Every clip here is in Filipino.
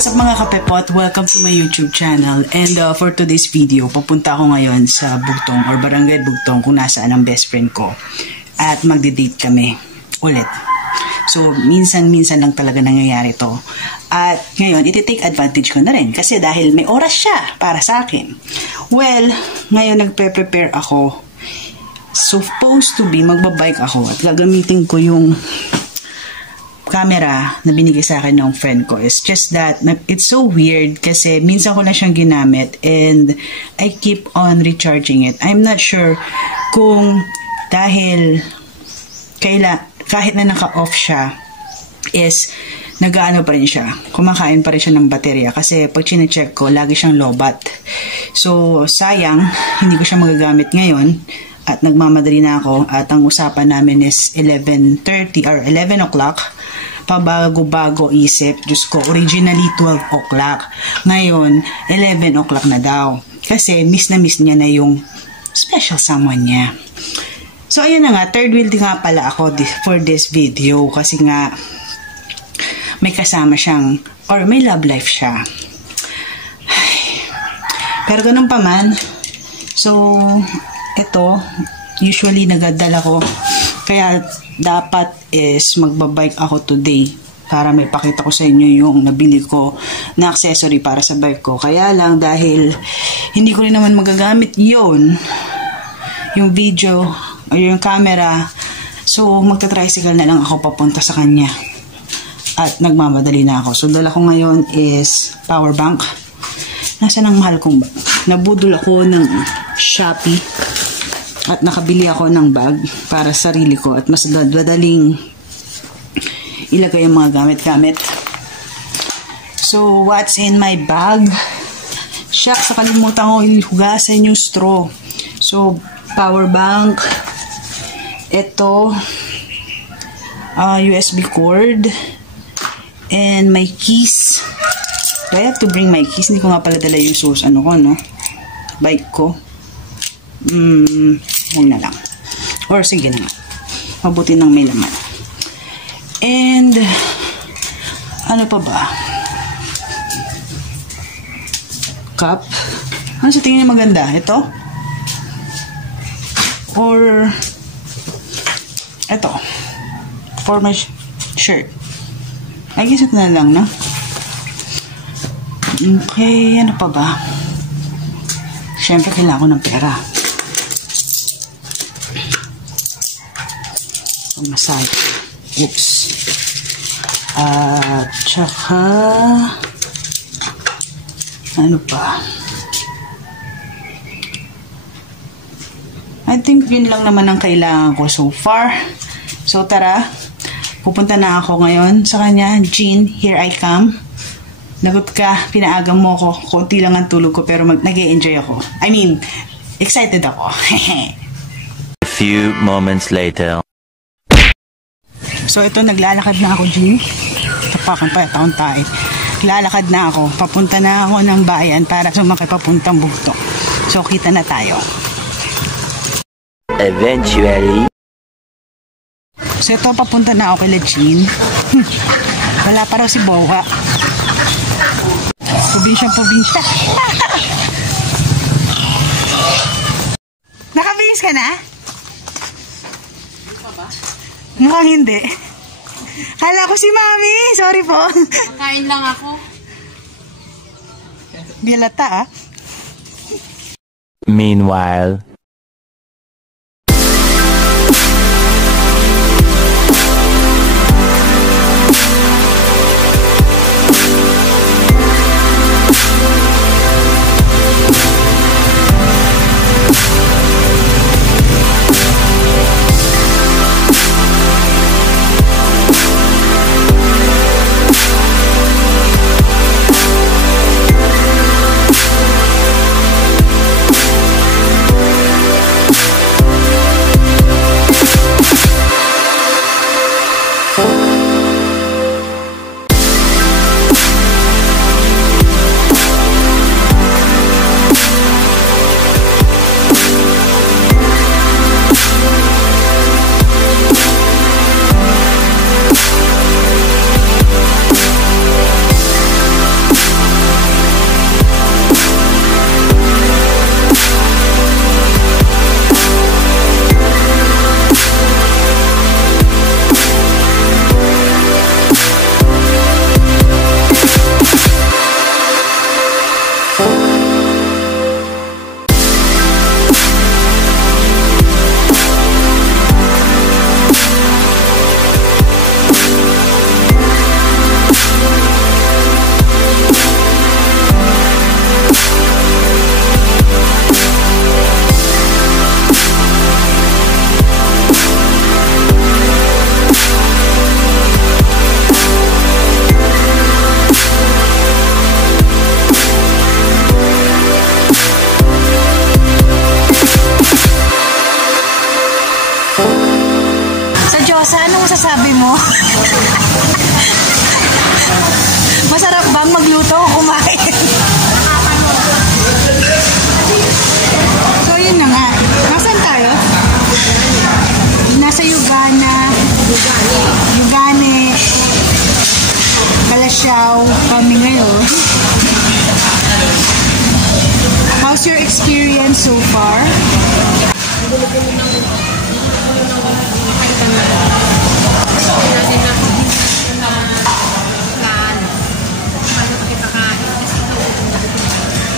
What's up mga kapepot? Welcome to my YouTube channel. And for today's video, papunta ako ngayon sa Bugtong or Barangay Bugtong kung nasaan ang best friend ko. At magde-date kami ulit. So, minsan-minsan lang talaga nangyayari to. At ngayon, iti-take advantage ko na rin kasi dahil may oras siya para sa akin. Well, ngayon nagpe-prepare ako. Supposed to be, magbabike ako at gagamitin ko yung camera na binigay sa akin ng friend ko. It's just that it's so weird kasi minsan ko na siyang ginamit and I keep on recharging it. I'm not sure kung dahil kahit na naka-off siya is nag-aano pa rin siya. Kumakain pa rin siya ng baterya kasi pag chine-check ko, lagi siyang lobat. So, sayang, hindi ko siya magagamit ngayon at nagmamadali na ako at ang usapan namin is 11:30 or 11 o'clock. Pabago-bago isip. Diyos ko, originally 12 o'clock. Ngayon, 11 o'clock na daw. Kasi miss na miss niya na yung special someone niya. So, ayun na nga. Third wheel nga pala ako for this video. Kasi nga, may kasama siyang, or may love life siya. Ay. Pero ganun pa man. So, ito, usually nagadala ko. Kaya, dapat is magbabike ako today para may pakita ko sa inyo yung nabili ko na accessory para sa bike ko. Kaya lang dahil hindi ko rin naman magagamit yung video o yung camera, so magta-tricycle na lang ako papunta sa kanya at nagmamadali na ako. So dala ko ngayon is power bank. Nasaan ang mahal kong bag? Nabudol ako ng Shopee at nakabili ako ng bag para sa sarili ko at mas madaling ilagay yung mga gamit-gamit. So, what's in my bag? Shucks, nakalimutan ko ihugasan yung straw. So, power bank. Ito, USB cord. And my keys. Do I have to bring my keys? Hindi ko nga pala dala yung bike ko. Huwag na lang. Or sige na nga. Mabuti nang may laman. And, ano pa ba? Cup. Ano sa tingin niya maganda? Ito? Or, ito. For my shirt. I guess ito na lang, no? Okay, ano pa ba? Siyempre, kailangan ko ng pera. Masay. Oops. Tsaka ano pa? I think yun lang naman ang kailangan ko so far. So tara, pupunta na ako ngayon sa kanya. Jean, here I come. Lagot ka, pinaaga mo ko. Konti lang ang tulog ko pero nag-e-enjoy ako. I mean, excited ako. A few moments later. So ito, naglalakad na ako, Jean. Tapakan pa, taon tayo. Naglalakad na ako. Papunta na ako ng bayan para sumakay papuntang Bugtong. So kita na tayo. Eventually. So ito, papunta na ako kay Jean. Wala pa raw si Bowa. Probinsya. Nakabihis ka na? Hindi pa ba? Mukhang hindi. Kala ko si Mami. Sorry po. Kain lang ako. Bilata Meanwhile. mo? Masarap bang magluto o kumain? So, yun na nga. Nasaan tayo? Nasa Yugane, Calasiao kami ngayon. How's your experience so far?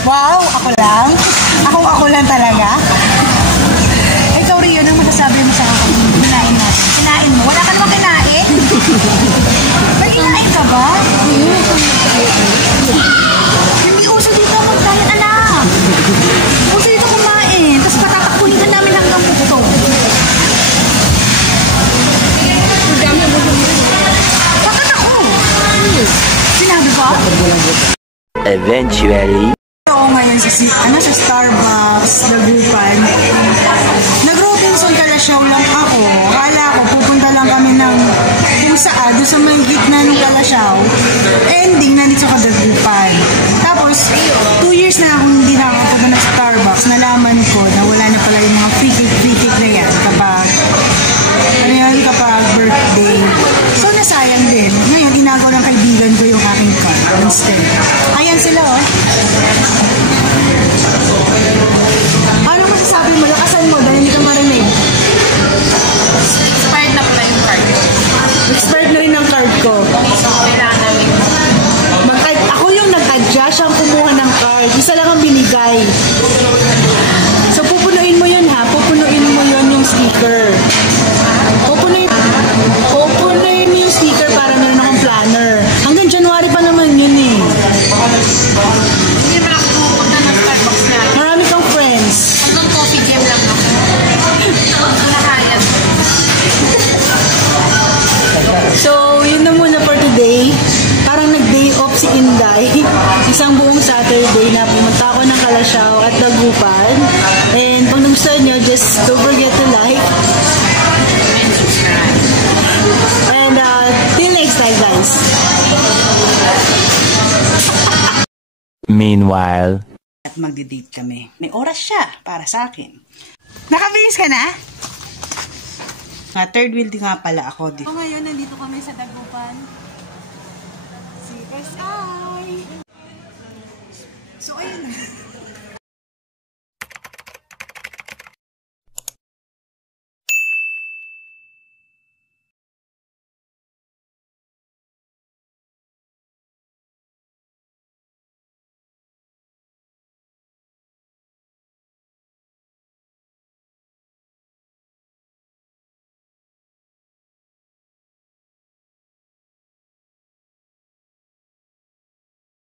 Wow, ako lang? Ako lang talaga? Ikaw rin yun ang masasabi mo sa akin. Kinain mo. Kinain mo? Wala ka namang kinain? May kinain ka ba? Hindi uso dito magkain, anak. Uso dito kumain. Tapos patatakbuhin ka namin hanggang bukto. Bakit ako? Sinabi ba? Eventually. Ako ngayon sa Starbucks, Dagupan. Nag-Robinson Calasiao lang ako. Akala ko pupunta lang kami ng kung saan, doon sa may gitna ng Calasiao. Ending, nandito sa Dagupan. Tapos, 2 years na akong hindi nakapunta ng Starbucks. Nalaman ko na wala na pala yung mga free cake na yan kapag birthday. So, nasayang din. Ngayon, inagaw ng kaibigan ko yung aking card instead. Ayan sila, oh. Ano masasabi mo? Lakasan mo dahil hindi ka marinig. Expired na pala yung card. Expired na rin ang card ko. So, kailangan namin. Ako yung nag-adjust, siyang kumuha ng card. Isa lang ang binigay. So, pupunuin mo yun, ha? Pupunuin mo yun yung sticker. Pupunuin mo yung sticker para meron akong planner. Hanggang January pa naman yun, eh. Hindi naman ako pupunta ng Starbucks na. Marami kang friends. Hanggang coffee gem lang ako. Nakayat. So, yun na muna for today. Parang nag-day off si Inday. Isang buong Saturday na pumunta ako ng Calasiao at Dagupan. And kung nagustuhan nyo, just don't forget to like. And subscribe. And till next time, guys. Meanwhile. At magdi-date kami. May oras siya para sa akin. Nakabihis ka na? Third wheel din nga pala ako. So, ngayon, nandito kami sa Dagupan. CSI! So, ayun na.